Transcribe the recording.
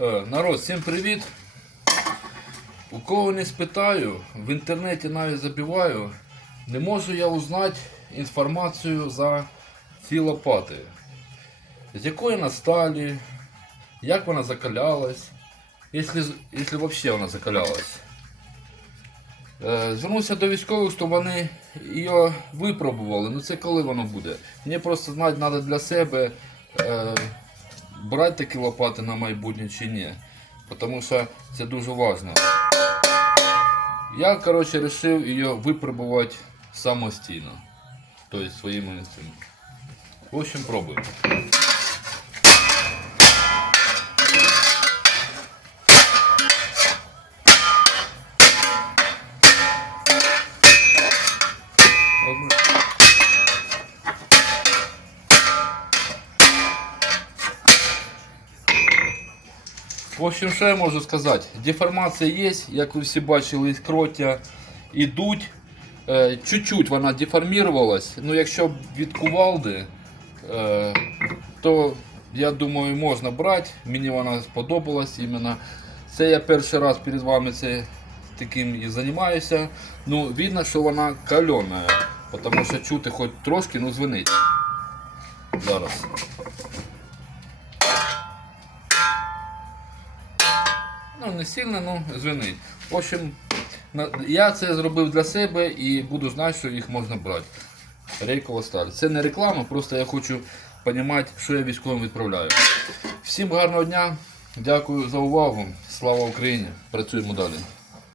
Е, Народ, всім привіт. У кого не спитаю, в інтернеті навіть забиваю, не можу я узнати інформацію за ці лопати. З якої вона сталі, як вона закалялась, якщо, якщо взагалі вона закалялась. Е, Звернувся до військових, щоб вони її випробували. Ну це коли воно буде. Мені просто знати треба для себе, е, брати такі лопати на майбутнє чи ні. Тому що це дуже важливо. Я, коротше, вирішив її випробувати самостійно. Тобто своїми цим. В общем, пробуємо. В общем, що я можу сказати? Деформація є, як ви всі бачили, іскроття ідуть. Е, Чуть-чуть вона деформувалась. Ну, якщо від кувалди, е, то я думаю, можна брати. Мені вона сподобалась іменно. Це я перший раз перед вами це таким і займаюся. Ну, видно, що вона кальона, тому що чути хоч трошки, ну звенить. Зараз. Ну, не сильно, ну звинить. В общем, я це зробив для себе і буду знати, що їх можна брати. Рейкова сталь. Це не реклама, просто я хочу розуміти, що я військовим відправляю. Всім гарного дня, дякую за увагу. Слава Україні! Працюємо далі.